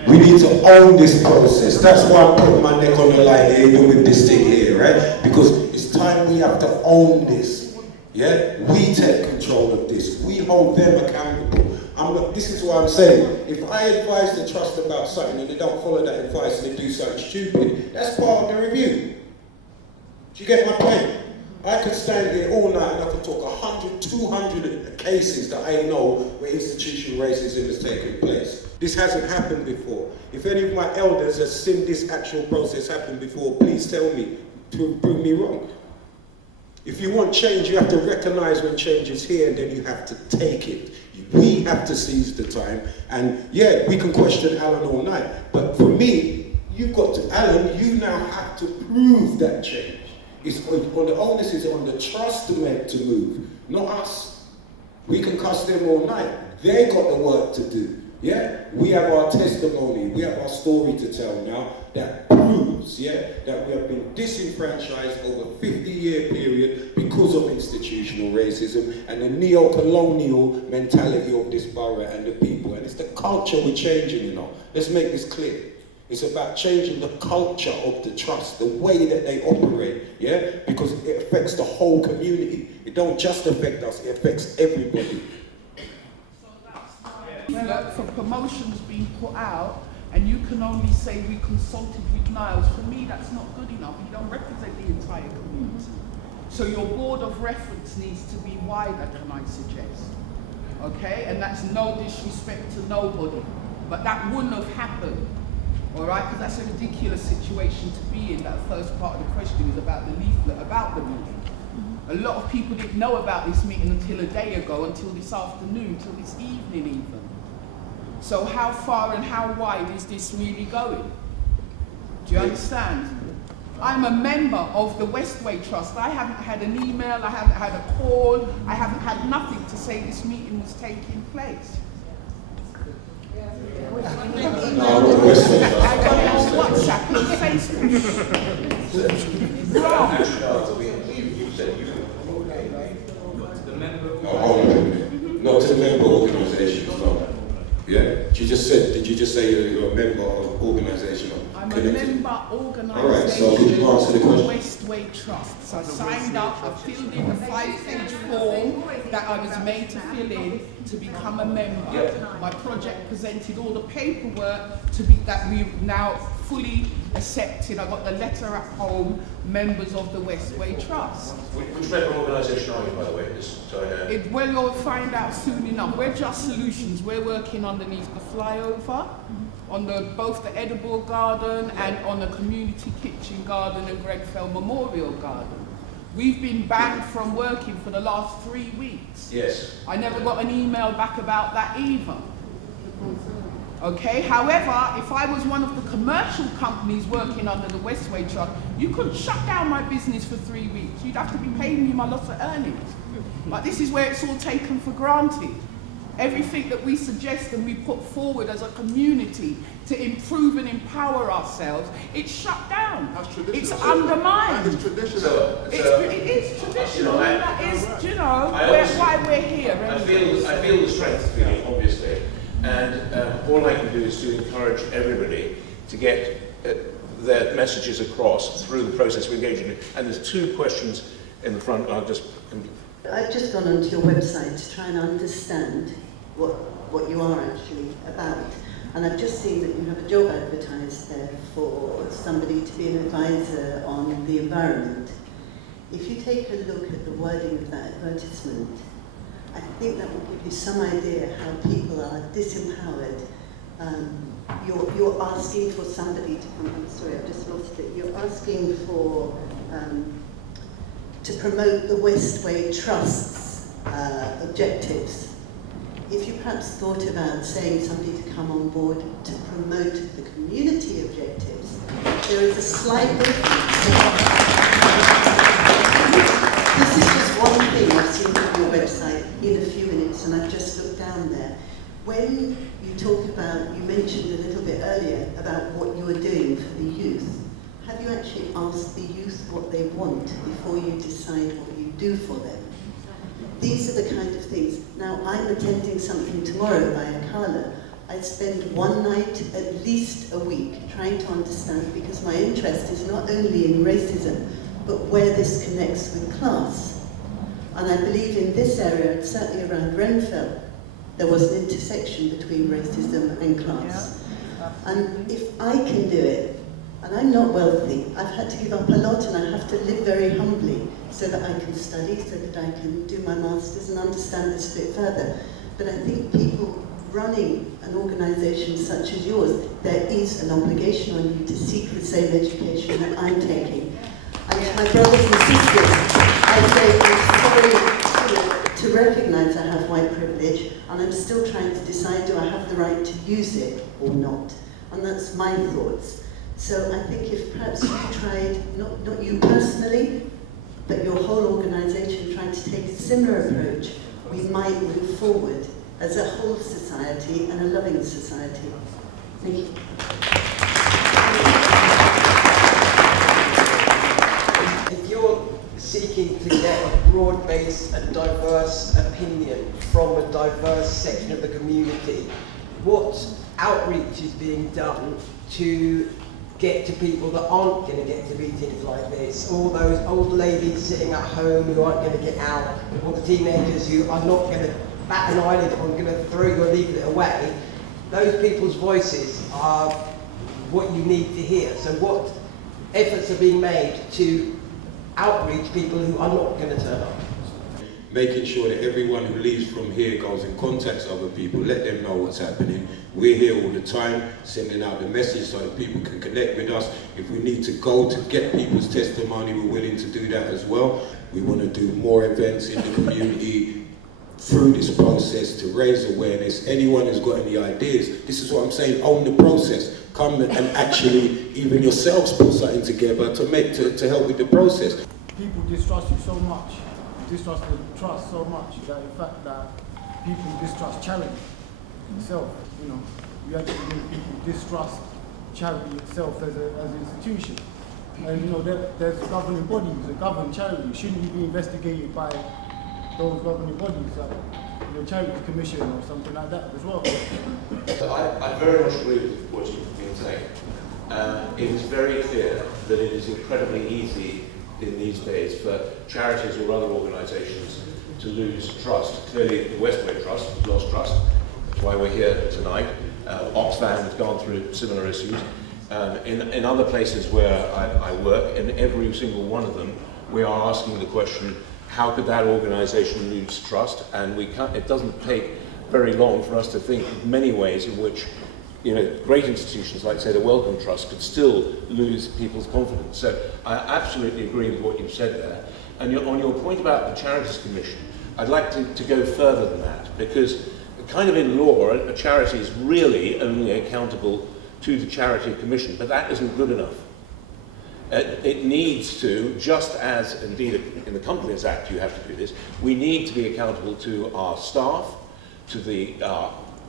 We need to own this process. That's why I'm putting my neck on the line here, even with this thing here, right? Because it's time we have to own this. Yeah, we take control of this. We hold them accountable. This is what I'm saying. If I advise the trust about something and they don't follow that advice and they do something stupid, that's part of the review. Do you get my point? I could stand here all night and I could talk 100, 200 cases that I know where institutional racism has taken place. This hasn't happened before. If any of my elders have seen this actual process happen before, please tell me to prove me wrong. If you want change, you have to recognize when change is here and then you have to take it. We have to seize the time. And yeah, we can question Alan all night. But for me, you've got to, Alan, you now have to prove that change. It's on the onus is on the trust to move, not us. We can cuss them all night. They got the work to do. Yeah, we have our testimony, we have our story to tell now that proves, that we have been disenfranchised over a 50-year period because of institutional racism and the neo-colonial mentality of this borough and the people. And it's the culture we're changing, you know. Let's make this clear. It's about changing the culture of the trust, the way that they operate, because it affects the whole community. It don't just affect us, it affects everybody. Well, for promotions being put out, and you can only say we consulted with Niles, for me that's not good enough. You don't represent the entire community. So your board of reference needs to be wider, can I suggest? Okay, and that's no disrespect to nobody, but that wouldn't have happened, all right, because that's a ridiculous situation to be in. That first part of the question is about the leaflet, about the meeting. A lot of people didn't know about this meeting until a day ago, until this afternoon, until this evening even. So how far and how wide is this really going? Do you understand? I'm a member of the Westway Trust. I haven't had an email, I haven't had a call, I haven't had nothing to say this meeting was taking place. I got it on WhatsApp and Facebook. Not to the member organisations, no. Yeah? Did you just say you're a member of organisation? I'm a member organisation Alright, so could you answer the question? Westway Trust. So I signed up, I filled in a 5-page form that I was made to fill in to become a member. Yep. My project presented all the paperwork that we now fully accepted. I got the letter at home, members of the Westway Trust. Which member organisation are you, by the way? Just so I know. Well, you'll find out soon enough. We're Just Solutions. We're working underneath the flyover, on both the Edible Garden and on the Community Kitchen Garden and Grenfell Memorial Garden. We've been banned from working for the last 3 weeks. Yes. I never got an email back about that either. Okay, however, if I was one of the commercial companies working under the Westway Trust, you couldn't shut down my business for 3 weeks. You'd have to be paying me my loss of earnings. But this is where it's all taken for granted. Everything that we suggest and we put forward as a community to improve and empower ourselves, it's shut down. It's undermined. It's traditional. It is traditional, and that is, why we're here. I feel the strength of it, obviously. And all I can do is to encourage everybody to get their messages across through the process we're engaging in. And there's 2 questions in the front. I've just gone onto your website to try and understand what you are actually about. And I've just seen that you have a job advertised there for somebody to be an advisor on the environment. If you take a look at the wording of that advertisement, I think that will give you some idea how people are disempowered. You're asking for somebody to come, I'm sorry, I've just lost it. You're asking for, to promote the Westway Trust's objectives. If you perhaps thought about saying somebody to come on board to promote the community objectives, there is a slight difference. This is just one thing I've seen on your website in a few minutes, and I've just looked down there. When you talk about, you mentioned a little bit earlier about what you are doing for the youth. Have you actually asked the youth what they want before you decide what you do for them? These are the kind of things. Now, I'm attending something tomorrow by Acklam. I spend one night, at least a week, trying to understand, because my interest is not only in racism, but where this connects with class. And I believe in this area, certainly around Grenfell, there was an intersection between racism and class. And if I can do it, and I'm not wealthy, I've had to give up a lot and I have to live very humbly so that I can study, so that I can do my masters and understand this a bit further. But I think people running an organisation such as yours, there is an obligation on you to seek the same education that I'm taking. And to my brothers and sisters, I say I'm sorry to recognise I have white privilege, and I'm still trying to decide, do I have the right to use it or not? And that's my thoughts. So I think if perhaps you tried, not you personally, but your whole organisation trying to take a similar approach, we might move forward as a whole society and a loving society. Thank you. If you're seeking to get a broad-based and diverse opinion from a diverse section of the community, what outreach is being done to get to people that aren't going to get to meetings like this, all those old ladies sitting at home who aren't going to get out, or the teenagers who are not going to bat an eyelid or going to throw your leaflet away? Those people's voices are what you need to hear. So what efforts are being made to outreach people who are not going to turn up? Making sure that everyone who leaves from here goes and contacts other people, let them know what's happening. We're here all the time, sending out the message so that people can connect with us. If we need to go to get people's testimony, we're willing to do that as well. We want to do more events in the community through this process to raise awareness. Anyone who's got any ideas, this is what I'm saying, own the process. Come and actually, even yourselves, put something together to help with the process. People distrust you so much, distrust the trust so much, that in fact that people distrust charity itself. You know, you actually make people distrust charity itself as an institution. And you know, there's governing bodies that govern charity. Shouldn't you be investigated by those governing bodies, like the Charity Commission or something like that as well? I very much agree with what you've been saying. It is very clear that it is incredibly easy in these days for charities or other organisations to lose trust. Clearly, the Westway Trust lost trust. That's why we're here tonight. Oxfam has gone through similar issues. In other places where I work, in every single one of them, we are asking the question, how could that organisation lose trust? And it doesn't take very long for us to think of many ways in which, you know, great institutions like, say, the Wellcome Trust could still lose people's confidence. So I absolutely agree with what you've said there. And on your point about the Charities Commission, I'd like to go further than that, because kind of in law, a charity is really only accountable to the Charity Commission, but that isn't good enough. It needs to, just as indeed in the Companies Act you have to do this, we need to be accountable to our staff, to the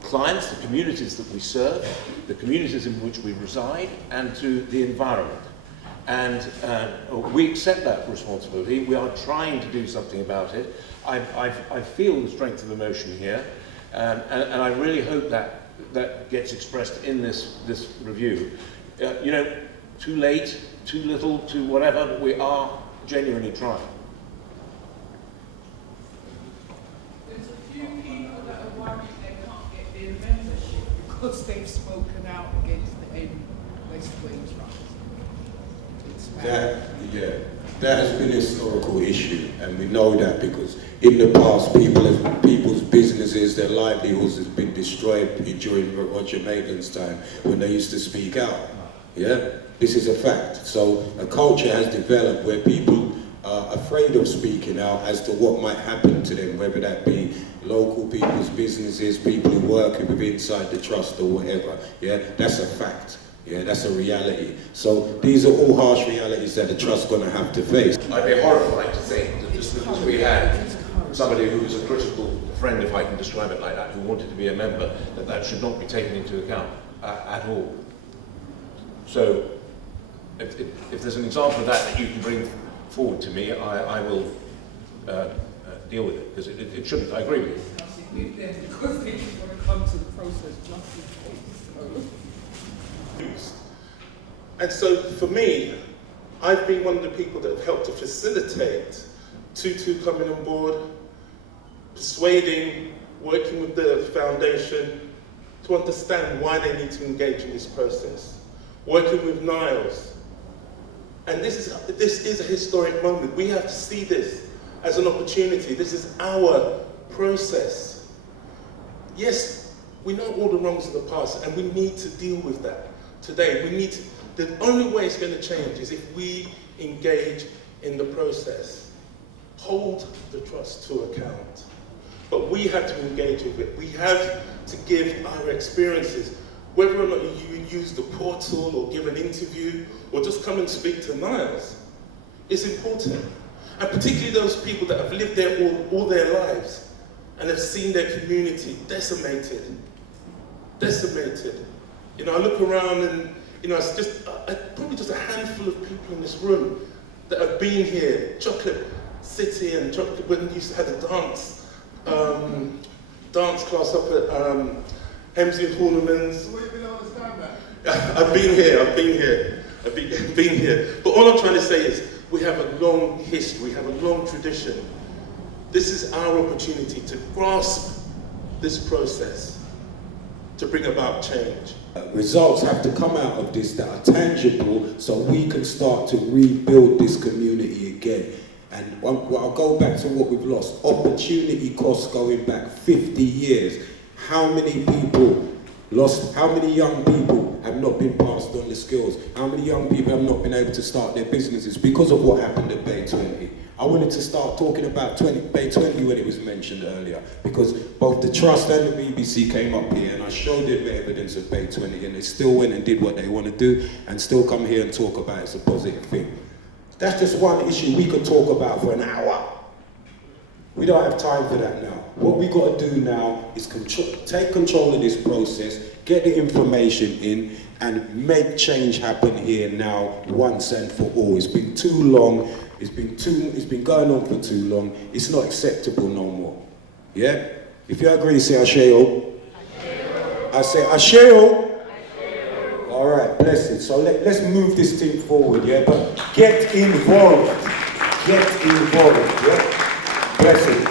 clients, the communities that we serve, the communities in which we reside, and to the environment. And we accept that responsibility. We are trying to do something about it. I feel the strength of emotion here, and I really hope that gets expressed in this review. You know, too late, too little, too whatever, but we are genuinely trying. There's a few people that are worried they can't get their membership because they've spoken out against the Westway Trust. That has been a historical issue, and we know that because in the past, people's businesses, their livelihoods has been destroyed during Roger Magan's time when they used to speak out. Yeah, this is a fact. So a culture has developed where people are afraid of speaking out as to what might happen to them, whether that be local people's businesses, people who work with inside the trust or whatever. Yeah, that's a fact. Yeah, that's a reality. So these are all harsh realities that the trust's going to have to face. I'd be horrified to think that just because we had somebody who was a critical friend, if I can describe it like that, who wanted to be a member, that should not be taken into account at all. So if there's an example of that you can bring forward to me, I will deal with it, because it shouldn't. I agree with you. Because they just want to come to the process just in case. And so for me, I've been one of the people that have helped to facilitate Tutu coming on board, persuading, working with the foundation to understand why they need to engage in this process, working with Niles. And this is a historic moment. We have to see this as an opportunity. This is our process. Yes, we know all the wrongs of the past, and we need to deal with that today. The only way it's going to change is if we engage in the process. Hold the trust to account. But we have to engage with it. We have to give our experiences, whether or not you use the portal or give an interview or just come and speak to Niles. It's important. And particularly those people that have lived there all their lives and have seen their community decimated. You know, I look around and, you know, it's just probably just a handful of people in this room that have been here. Chocolate City and Chocolate, when we used to have a dance class up at Hemsley and Horniman's. I've been here. But all I'm trying to say is we have a long history, we have a long tradition. This is our opportunity to grasp this process, to bring about change. Results have to come out of this that are tangible so we can start to rebuild this community again. And I'll go back to what we've lost. Opportunity costs going back 50 years. How many people lost, how many young people have not been passed on the skills? How many young people have not been able to start their businesses because of what happened at Bay 20? I wanted to start talking about Bay 20 when it was mentioned earlier, because both the Trust and the BBC came up here and I showed them the evidence of Bay 20 and they still went and did what they want to do and still come here and talk about it's a positive thing. That's just one issue we could talk about for an hour. We don't have time for that now. What we got to do now is take control of this process, get the information in, and make change happen here now, once and for all. It's been too long. It's been going on for too long. It's not acceptable no more. Yeah? If you agree, say Asheo. I say Asheo. All right, bless it. So let's move this thing forward, yeah? But get involved. Get involved, yeah? Bless it.